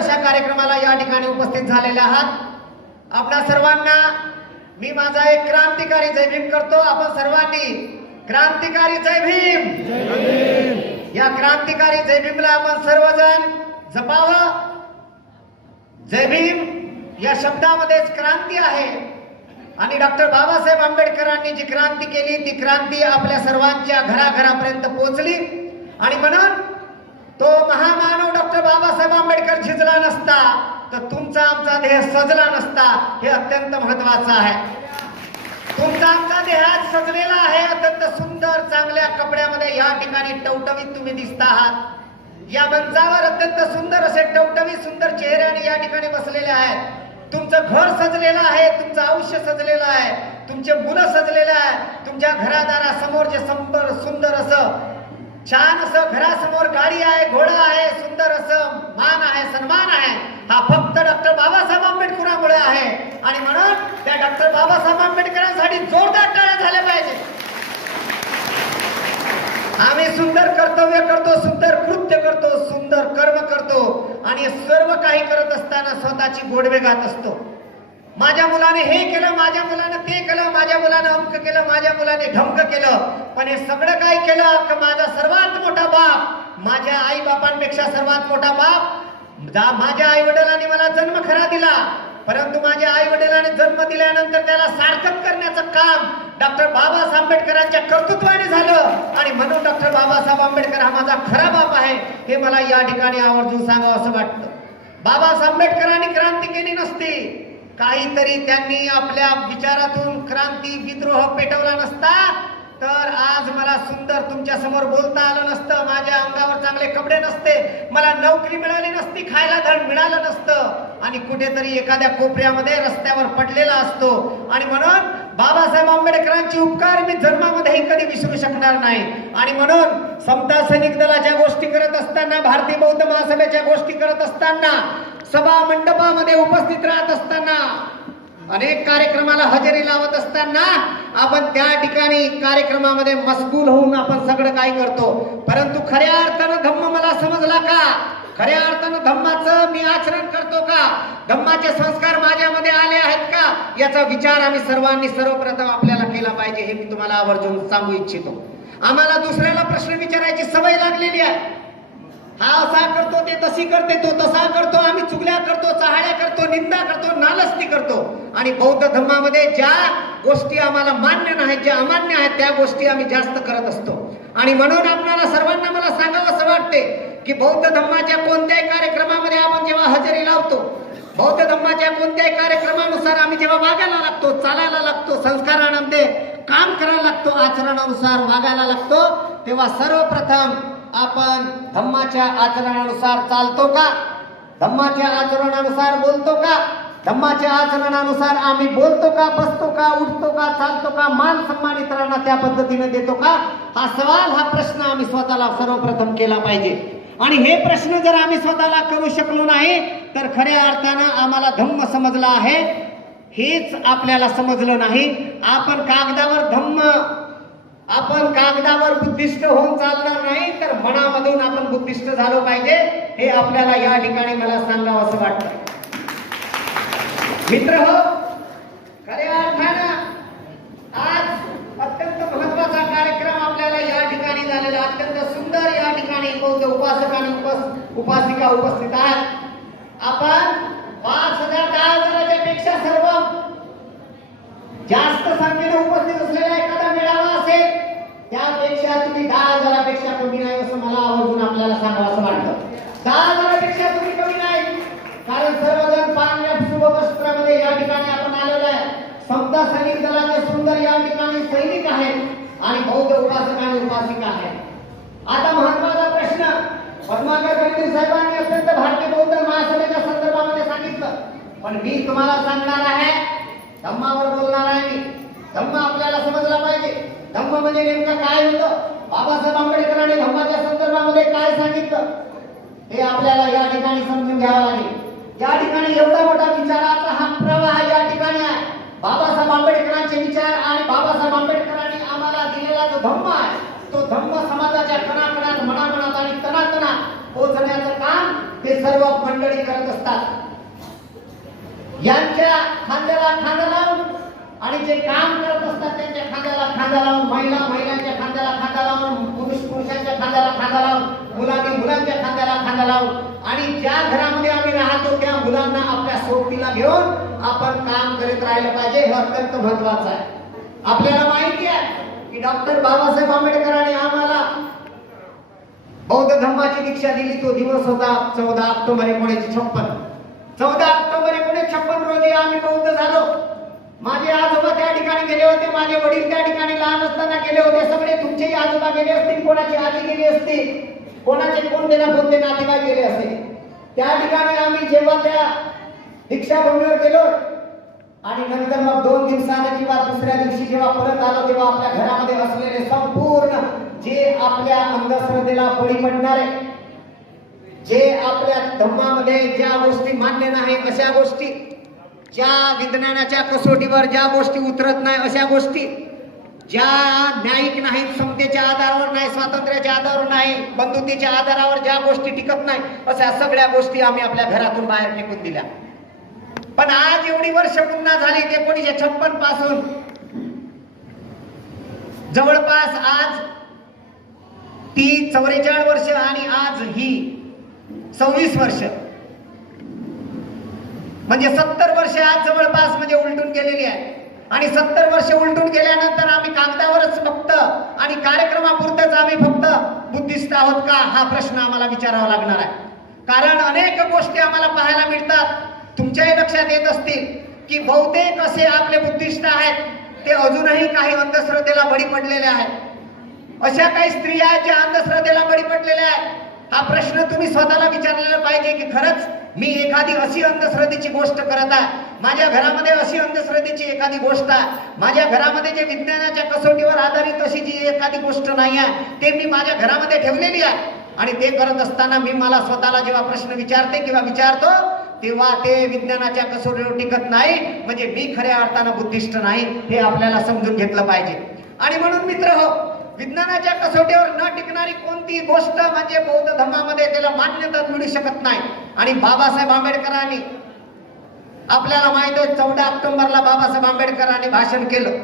अशा कार्यक्रमाला या ठिकाणी उपस्थित झालेले आहात. आपल्या सर्वांना मी माझा एक क्रांतिकारी जय भीम करतो. आपण सर्वांनी क्रांतिकारी जय भीम. या क्रांतिकारी जय भीमला आपण सर्वजण जपावं. जय भीम या शब्दामध्येच क्रांती आहे आणि डॉक्टर बाबासाहेब आंबेडकरांनी जी क्रांती केली ती क्रांती आपल्या सर्वांच्या घराघरापर्यंत पोहोचली आणि म्हणून तो महामानव डॉक्टर बाबासाहेब आंबेडकर झिजला नसता तर तुमचा आमचा देह सजला नसता. हे अत्यंत महत्वाचं आहे. तुमचा आमचा देह आज सजलेला आहे. अत्यंत सुंदर चांगल्या कपड्यामध्ये या ठिकाणी टवटवीत तुम्ही दिसता आहात. या मंचावर अत्यंत सुंदर असे टवटवीत सुंदर चेहऱ्याने या ठिकाणी बसलेले आहेत. तुमचं घर सजलेलं आहे, तुमचं आयुष्य सजलेलं आहे, तुमचे मुलं सजलेलं आहे. तुमच्या घरादारासमोर जे सुंदर असं छान असं घरासमोर गाडी आहे, घोडा आहे, सुंदर असं मान आहे, सन्मान आहे, हा फक्त डॉक्टर बाबासाहेब आंबेडकरांमुळे आहे. आणि म्हणून त्या डॉक्टर बाबासाहेब आंबेडकरांसाठी जोरदार टाळ्या झाल्या पाहिजे. आम्ही सुंदर कर्तव्य करतो, सुंदर कृत्य करतो, सुंदर कर्म करतो आणि सर्व काही करत असताना स्वतःची गोडवे गात असतो. माझ्या मुलाने हे केलं, माझ्या मुलाने ते केलं, माझ्या मुलाने अमक केलं, माझ्या मुलाने ढमक केलं. पण हे सगळं काय केलं की माझा सर्वात मोठा बाप, माझ्या आई बापांपेक्षा सर्वात मोठा बाप, माझ्या आई वडिलांनी मला जन्म खरा दिला, परंतु माझ्या आई वडिलांनी जन्म दिल्यानंतर त्याला सार्थक करण्याचं काम डॉक्टर बाबासाहेब आंबेडकरांच्या कर्तृत्वाने झालं. आणि म्हणून डॉक्टर बाबासाहेब आंबेडकर हा माझा खरा बाप आहे हे मला या ठिकाणी आवर्जून सांगावं असं वाटतं. बाबासाहेब आंबेडकरांनी क्रांती केली नसती, काहीतरी त्यांनी आपल्या विचारातून क्रांती विद्रोह पेटवला नसता तर आज मला सुंदर तुमच्या समोर बोलता आलं नसतं, माझ्या अंगावर चांगले कपडे नसते, मला नोकरी मिळाली नसती, खायला धड मिळालं नसतं आणि कुठेतरी एखाद्या कोपऱ्यामध्ये रस्त्यावर पडलेला असतो. आणि म्हणून बाबासाहेब आंबेडकरांचे उपकार मी जन्मामध्येही कधी विसरू शकणार नाही. आणि म्हणून समता सैनिक दलाच्या गोष्टी करत असताना, भारतीय बौद्ध महासभेच्या गोष्टी करत असताना, सभा मंडपामध्ये उपस्थित राहत असताना, अनेक कार्यक्रमाला हजेरी लावत असताना आपण त्या ठिकाणी कार्यक्रमामध्ये मशगूल होऊन आपण सगळं काय करतो. परंतु खऱ्या अर्थानं धम्म मला समजला का? खऱ्या अर्थानं धम्माचं मी आचरण करतो का? धम्माचे संस्कार माझ्यामध्ये आले आहेत का? याचा विचार आम्ही सर्वांनी सर्वप्रथम आपल्याला केला पाहिजे हे मी तुम्हाला आवर्जून सांगू इच्छितो. आम्हाला दुसऱ्याला प्रश्न विचारायची सवय लागलेली आहे. हा असा करतो, ते तशी करते, तो तसा करतो, आम्ही चुगल्या करतो, चहाड्या करतो, निंदा करतो, नालस्ती करतो. आणि बौद्ध धर्मामध्ये ज्या गोष्टी आम्हाला मान्य नाहीत, ज्या अमान्य आहेत त्या गोष्टी आम्ही जास्त करत असतो. आणि म्हणून आपल्याला सर्वांना मला सांगावं असं वाटते की बौद्ध धर्माच्या कोणत्याही कार्यक्रमामध्ये आपण जेव्हा हजेरी लावतो, बौद्ध धर्माच्या कोणत्याही कार्यक्रमानुसार आम्ही जेव्हा वागायला लागतो, चालायला लागतो, संस्कारांमध्ये काम करायला लागतो, आचरणानुसार वागायला लागतो, तेव्हा सर्वप्रथम आपण धम्माच्या आचरणानुसार चालतो का? धम्माच्या आचरणानुसार बोलतो का? धम्माच्या आचरणानुसार आम्ही बोलतो का, बसतो का, उठतो का, चालतो का, मान सन्मान इतरांना त्या पद्धतीने देतो का? हा सवाल, हा प्रश्न आम्ही स्वतःला सर्वप्रथम केला पाहिजे. आणि हे प्रश्न जर आम्ही स्वतःला करू शकलो नाही तर खऱ्या अर्थानं आम्हाला धम्म समजला आहे हेच आपल्याला समजलं नाही. आपण कागदावर बुद्धिस्ट होऊन चालणार नाही तर मनामधून आपण बुद्धिस्ट झालो पाहिजे हे आपल्याला या ठिकाणी मला सांगावं असं वाटतं. मित्र हो, खऱ्या अर्थानं आज अत्यंत महत्वाचा कार्यक्रम आपल्याला या ठिकाणी झालेला, अत्यंत सुंदर या ठिकाणी बौद्ध उपासक आणि उपासिका उपस्थित आहेत. आपण 5,000 10,000च्या पेक्षा सर्व जास्त संख्येने उपस्थित असलेला एखादा मेळावा असेल त्यापेक्षा तुम्ही 10,000पेक्षा कमी नाही असं मला आवर्जून आपल्याला सांगावं असं वाटतं. 10,000पेक्षा तुम्ही कमी नाही, कारण सर्वजण पांढऱ्या शुभ वस्त्रामध्ये या ठिकाणी आपण आलेलो आहे. समता सैनिक दलाचे सुंदर या ठिकाणी सैनिक आहेत आणि बौद्ध उपासक आणि उपासिका आहेत. आता महत्वाचा प्रश्न पद्माकर पंडित साहेबांनी अत्यंत भारतीय बौद्ध महासभेच्या संदर्भामध्ये सांगितलं, पण मी तुम्हाला सांगणार आहे, धम्मावर बोलणार आहे मी. धम्म आपल्याला समजला पाहिजे. धम्म म्हणजे नेमकं काय होतं, बाबासाहेब आंबेडकरांनी धम्माच्या संदर्भामध्ये काय सांगितलं हे आपल्याला या ठिकाणी समजून घ्यावं लागेल. या ठिकाणी एवढा मोठा विचाराचा हा प्रवाह या ठिकाणी आहे. बाबासाहेब आंबेडकरांचे विचार आणि बाबासाहेब आंबेडकरांनी आम्हाला दिलेला जो धम्म आहे तो धम्म समाजाच्या कणाकणात, मनामनात आणि तनातनात पोहोचण्याचं काम हे सर्व मंडळी करत असतात. यांच्या खांद्याला खांदा लावून आणि जे काम करत असतात त्यांच्या खांद्याला खांदा लावून, महिलांच्या खांद्याला खांदा लावून, पुरुषांच्या खांद्याला खांदा लावून, मुलांच्या खांद्याला खांदा लावून आणि ज्या घरामध्ये आम्ही राहतो त्या मुलांना आपल्या सोबतीला घेऊन आपण काम करत राहिलं पाहिजे. हे अत्यंत महत्वाचं आहे. आपल्याला माहिती आहे की डॉक्टर बाबासाहेब आंबेडकरांनी आम्हाला बौद्ध धर्माची दीक्षा दिली. तो दिवस होता 14 ऑक्टोबर 1956. 14 ऑक्टोबर 1956 रोजी आम्ही बौद्ध झालो. माझे आजोबा त्या ठिकाणी गेले होते, माझे वडील त्या ठिकाणी लहान असताना गेले होते. सगळे तुमचेही आजोबा गेले असतील, कोणाची आजी गेली असती, कोणाचे कोणते ना कोणते नातेवाईक गेले असतील. त्या ठिकाणी आम्ही जेव्हा त्या दीक्षाभूमीवर गेलो आणि नंतर मग 2 दिवसाने किंवा दुसऱ्या दिवशी जेव्हा परत आलो तेव्हा आपल्या घरामध्ये असलेले संपूर्ण जे आपल्या अंधश्रद्धेला बळी पडणारे, जे आपल्या धम्मामध्ये ज्या गोष्टी मान्य नाही अशा गोष्टी, ज्या विज्ञानाच्या कसोटीवर ज्या गोष्टी उतरत नाही अशा गोष्टी, ज्या न्यायिक नाहीत, समतेच्या आधारावर नाही, स्वातंत्र्याच्या आधारावर नाही, बंधुतेच्या आधारावर ज्या गोष्टी टिकत नाही अशा सगळ्या गोष्टी आम्ही आपल्या घरातून बाहेर फेकून दिल्या. पण आज एवढी वर्ष पुन्हा झाली 1956 पासून जवळपास आज ती 44 वर्ष आणि आज ही 26 वर्ष म्हणजे 70 वर्ष आज जवळपास म्हणजे उलटून गेलेली आहे. आणि 70 वर्ष उलटून गेल्यानंतर आम्ही कागदावरच फक्त आणि कार्यक्रमापुरतच आम्ही फक्त बुद्धिस्ट आहोत का हा प्रश्न आम्हाला विचारावा लागणार आहे. कारण अनेक गोष्टी आम्हाला पाहायला मिळतात. तुमच्याही लक्षात येत असतील की बहुतेक असे आपले बुद्धिस्ट आहेत ते अजूनही काही अंधश्रद्धेला बळी पडलेले आहेत. अशा काही स्त्रिया आहेत ज्या अंधश्रद्धेला बळी पडलेल्या आहेत. हा प्रश्न तुम्ही स्वतःला विचारलेला पाहिजे की खरंच मी एखादी अशी अंधश्रद्धेची गोष्ट करत आहे, माझ्या घरामध्ये अशी अंधश्रद्धेची एखादी गोष्ट आहे, माझ्या घरामध्ये जे विज्ञानाच्या कसोटीवर आधारित अशी जी एखादी गोष्ट नाही आहे ते मी माझ्या घरामध्ये ठेवलेली आहे. आणि ते करत असताना मी मला स्वतःला जेव्हा प्रश्न विचारते किंवा विचारतो तेव्हा ते विज्ञानाच्या कसोटीवर टिकत नाही, म्हणजे मी खऱ्या अर्थानं बुद्धिस्ट नाही हे आपल्याला समजून घेतलं पाहिजे. आणि म्हणून मित्र हो, विज्ञानाच्या कसोटीवर न टिकणारी कोणतीही गोष्ट म्हणजे बौद्ध धर्मामध्ये त्याला मान्यता मिळू शकत नाही. आणि बाबासाहेब आंबेडकरांनी आपल्याला माहित आहे 14 ऑक्टोबरला बाबासाहेब आंबेडकरांनी भाषण केलं.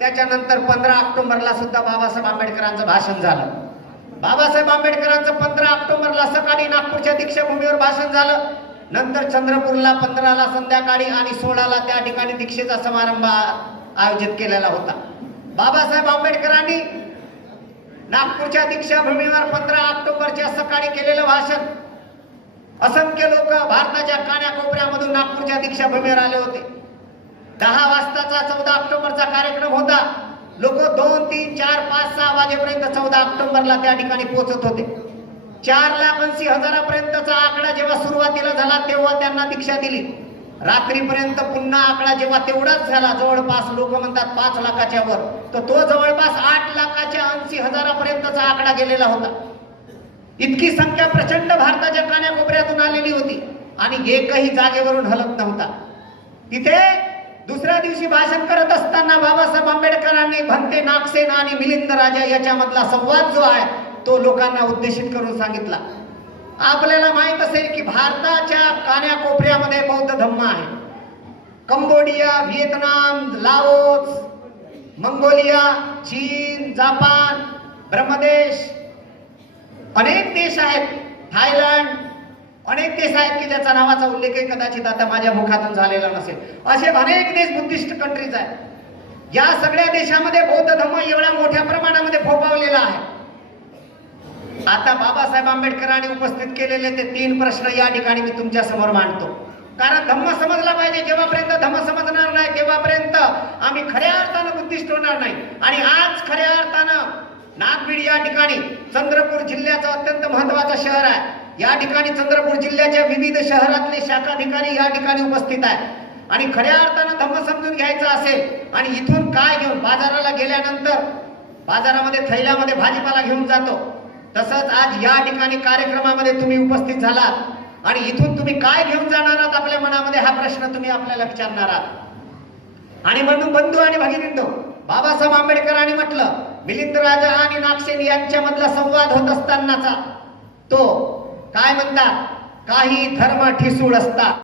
त्याच्यानंतर 15 ऑक्टोबरला सुद्धा बाबासाहेब आंबेडकरांचं भाषण झालं. बाबासाहेब आंबेडकरांचं 15 ऑक्टोबरला सकाळी नागपूरच्या दीक्षाभूमीवर भाषण झालं. नंतर चंद्रपूरला 15ला संध्याकाळी आणि 16ला त्या ठिकाणी दीक्षेचा समारंभ आयोजित केलेला होता. बाबासाहेब आंबेडकरांनी नागपूरच्या दीक्षाभूमीवर 15 ऑक्टोबरच्या सकाळी केलेलं भाषण, असंख्य लोक भारताच्या कानाकोपऱ्यामधून नागपूरच्या दीक्षाभूमीवर आले होते. 10 वाजताचा 14 ऑक्टोबरचा कार्यक्रम होता. लोक 2, 3, 4, 5, 6 वाजेपर्यंत 14 ऑक्टोबरला त्या ठिकाणी पोहोचत होते. 4,80,000पर्यंतचा आकडा जेव्हा सुरुवातीला झाला तेव्हा त्यांना दीक्षा दिली. रात्रीपर्यंत पुन्हा आकडा जेव्हा तेवढाच झाला, जवळपास लोक म्हणतात 5 लाखाच्या वर, तर तो जवळपास 8,80,000पर्यंतचा आकडा गेलेला होता. इतकी संख्या प्रचंड भारताच्या कानाकोपऱ्यातून आलेली होती आणि एकही जागेवरून हलत नव्हता. तिथे दुसऱ्या दिवशी भाषण करत असताना बाबासाहेब आंबेडकरांनी भंते नागसेन आणि मिलिंद राजा याच्यामधला संवाद जो आहे तो लोकांना उद्देशित करून सांगितला. आपल्याला माहित असेल की भारताच्या कानाकोपऱ्यामध्ये बौद्ध धम्म आहे. कंबोडिया, व्हिएतनाम, लाओस, मंगोलिया, चीन, जपान, ब्रह्मदेश, अनेक देश आहेत, थायलंड, अनेक देश आहेत की ज्याचा नावाचा उल्लेखही कदाचित आता माझ्या मुखातून झालेला नसेल. असे अनेक देश बुद्धिस्ट कंट्रीज आहेत. या सगळ्या देशामध्ये बौद्ध धर्म एवढ्या मोठ्या प्रमाणामध्ये फोफावलेला आहे. आता बाबासाहेब आंबेडकरांनी उपस्थित केलेले ते 3 प्रश्न या ठिकाणी मी तुमच्या समोर मांडतो. कारण धम्म समजला पाहिजे. जेव्हापर्यंत धम्म समजणार नाही तेव्हापर्यंत आम्ही खऱ्या अर्थानं बुद्धिस्ट होणार नाही. आणि आज खऱ्या अर्थानं नागबीड या ठिकाणी चंद्रपूर जिल्ह्याचं अत्यंत महत्वाचं शहर आहे. या ठिकाणी चंद्रपूर जिल्ह्याच्या विविध शहरातले शाखाधिकारी या ठिकाणी उपस्थित आहेत आणि खऱ्या अर्थानं धम्म समजून घ्यायचं असेल आणि इथून काय घेऊन बाजाराला गेल्यानंतर बाजारामध्ये थैल्यामध्ये भाजीपाला घेऊन जातो, तसंच आज या ठिकाणी कार्यक्रमामध्ये तुम्ही उपस्थित झालात आणि इथून तुम्ही काय घेऊन जाणार आहात आपल्या मनामध्ये हा प्रश्न तुम्ही आपल्याला विचारणार आहात. आणि म्हणून बंधू आणि भगिनींनो, बाबासाहेब आंबेडकरांनी म्हटलं मिलिंद राजा आणि नागसेन यांच्यामधला संवाद होत असतानाचा तो काय म्हणतात काही धर्म ठिसूळ असतात.